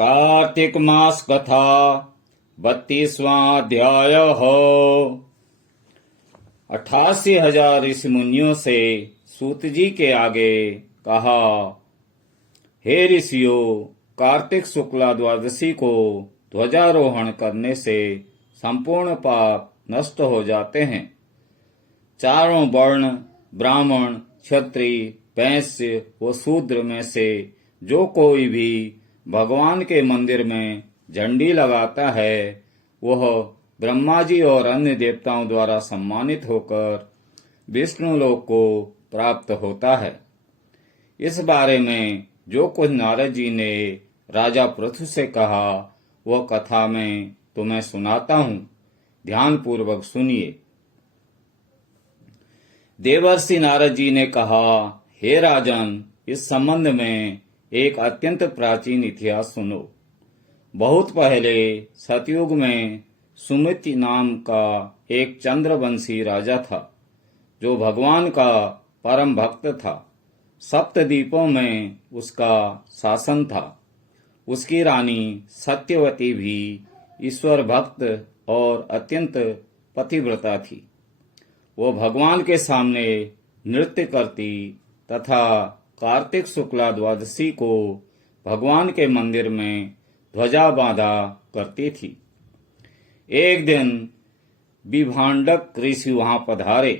कार्तिक मास कथा 32वां अध्याय। 88,000 ऋषि मुनियों से सूत जी के आगे कहा, हे ऋषियों, कार्तिक शुक्ला द्वादशी को ध्वजारोहण करने से संपूर्ण पाप नष्ट हो जाते हैं। चारों वर्ण ब्राह्मण, क्षत्रिय, वैश्य व शूद्र में से जो कोई भी भगवान के मंदिर में झंडी लगाता है वह ब्रह्मा जी और अन्य देवताओं द्वारा सम्मानित होकर विष्णु लोक को प्राप्त होता है। इस बारे में जो कुछ नारद जी ने राजा पृथु से कहा वह कथा मैं तुम्हें सुनाता हूँ, ध्यान पूर्वक सुनिए। देवर्षि नारद जी ने कहा, हे राजन, इस संबंध में एक अत्यंत प्राचीन इतिहास सुनो। बहुत पहले सतयुग में सुमिति नाम का एक चंद्रवंशी राजा था जो भगवान का परम भक्त था। सप्तद्वीपों में उसका शासन था। उसकी रानी सत्यवती भी ईश्वर भक्त और अत्यंत पतिव्रता थी। वो भगवान के सामने नृत्य करती तथा कार्तिक शुक्ला द्वादशी को भगवान के मंदिर में ध्वजा बांधा करती थी। एक दिन विभांडक ऋषि वहां पधारे।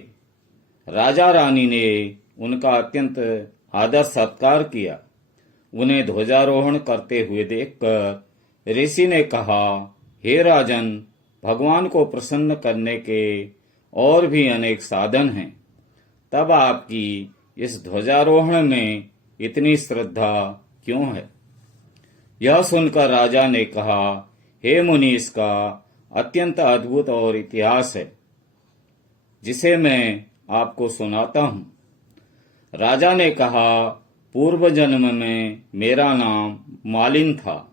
राजा रानी ने उनका अत्यंत आदर सत्कार किया। उन्हें ध्वजारोहण करते हुए देखकर ऋषि ने कहा, हे राजन, भगवान को प्रसन्न करने के और भी अनेक साधन हैं, तब आपकी इस ध्वजारोहण में इतनी श्रद्धा क्यों है? यह सुनकर राजा ने कहा, हे मुनि, इसका अत्यंत अद्भुत और इतिहास है जिसे मैं आपको सुनाता हूँ। राजा ने कहा, पूर्व जन्म में मेरा नाम मालिन था।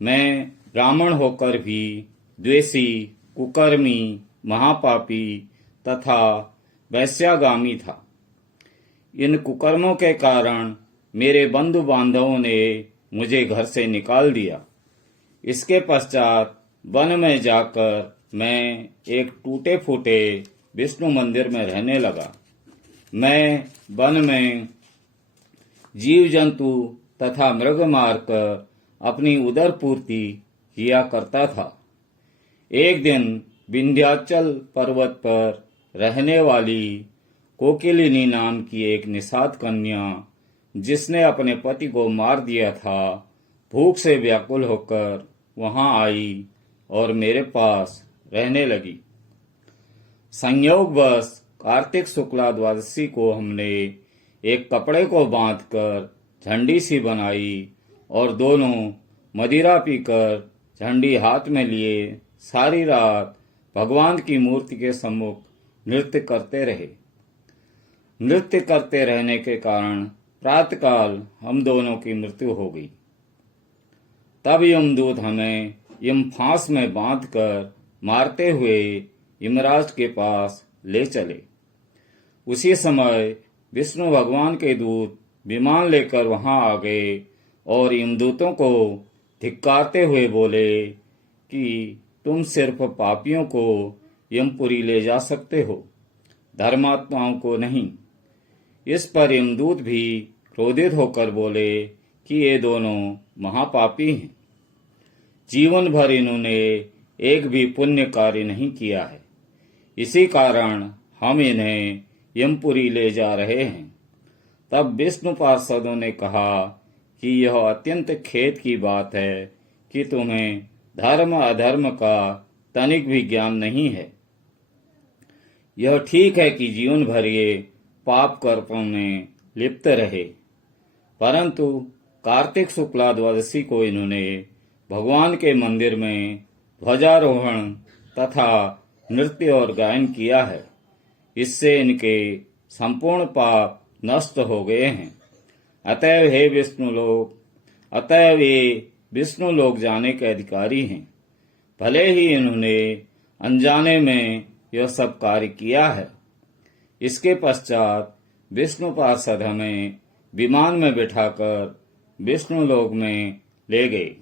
मैं ब्राह्मण होकर भी द्वेषी, कुकर्मी, महापापी तथा वैश्यागामी था। इन कुकर्मों के कारण मेरे बंधु बांधवों ने मुझे घर से निकाल दिया। इसके पश्चात वन में जाकर मैं एक टूटे फूटे विष्णु मंदिर में रहने लगा। मैं वन में जीव जंतु तथा मृग मारकर अपनी उदर पूर्ति किया करता था। एक दिन विंध्याचल पर्वत पर रहने वाली कोकिलिनी नाम की एक निषाद कन्या, जिसने अपने पति को मार दिया था, भूख से व्याकुल होकर वहां आई और मेरे पास रहने लगी। संयोगवश कार्तिक शुक्ला द्वादशी को हमने एक कपड़े को बांधकर झंडी सी बनाई और दोनों मदिरा पीकर झंडी हाथ में लिए सारी रात भगवान की मूर्ति के सम्मुख नृत्य करते रहे। नृत्य करते रहने के कारण प्रातःकाल हम दोनों की मृत्यु हो गई। तब यमदूत हमें यमफांस में बांधकर मारते हुए यमराज के पास ले चले। उसी समय विष्णु भगवान के दूत विमान लेकर वहां आ गए और यमदूतों को धिक्कारते हुए बोले कि तुम सिर्फ पापियों को यमपुरी ले जा सकते हो, धर्मात्माओं को नहीं। इस पर यमदूत भी क्रोधित होकर बोले कि ये दोनों महापापी हैं। जीवन भर इन्होंने एक भी पुण्य कार्य नहीं किया है, इसी कारण हम इन्हें यमपुरी ले जा रहे हैं। तब विष्णु पार्षदों ने कहा कि यह अत्यंत खेद की बात है कि तुम्हें धर्म अधर्म का तनिक भी ज्ञान नहीं है। यह ठीक है कि जीवन भर ये पाप कर्मों में लिप्त रहे, परंतु कार्तिक शुक्ला द्वादशी को इन्होंने भगवान के मंदिर में ध्वजारोहण तथा नृत्य और गायन किया है। इससे इनके संपूर्ण पाप नष्ट हो गए हैं। अतएव ये विष्णु लोक जाने के अधिकारी हैं। भले ही इन्होंने अनजाने में यह सब कार्य किया है। इसके पश्चात विष्णु पार्षद हमें विमान में बिठाकर विष्णु लोक में ले गए।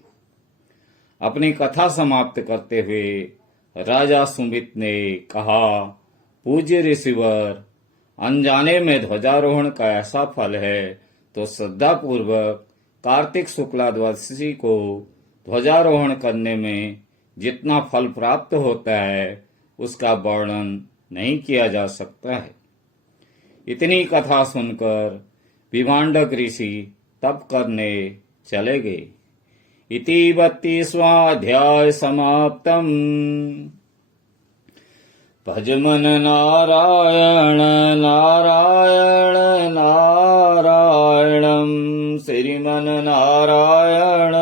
अपनी कथा समाप्त करते हुए राजा सुमित ने कहा, पूज्य ऋषिवर, अनजाने में ध्वजारोहण का ऐसा फल है, तो श्रद्धा पूर्वक कार्तिक शुक्ला द्वादशी को ध्वजारोहण करने में जितना फल प्राप्त होता है उसका वर्णन नहीं किया जा सकता है। इतनी कथा सुनकर विभांडक ऋषि तप करने चले गए। इति 32वां समाप्तम्। भजमन नारायण नारायण नारायणं, श्रीमन नारायण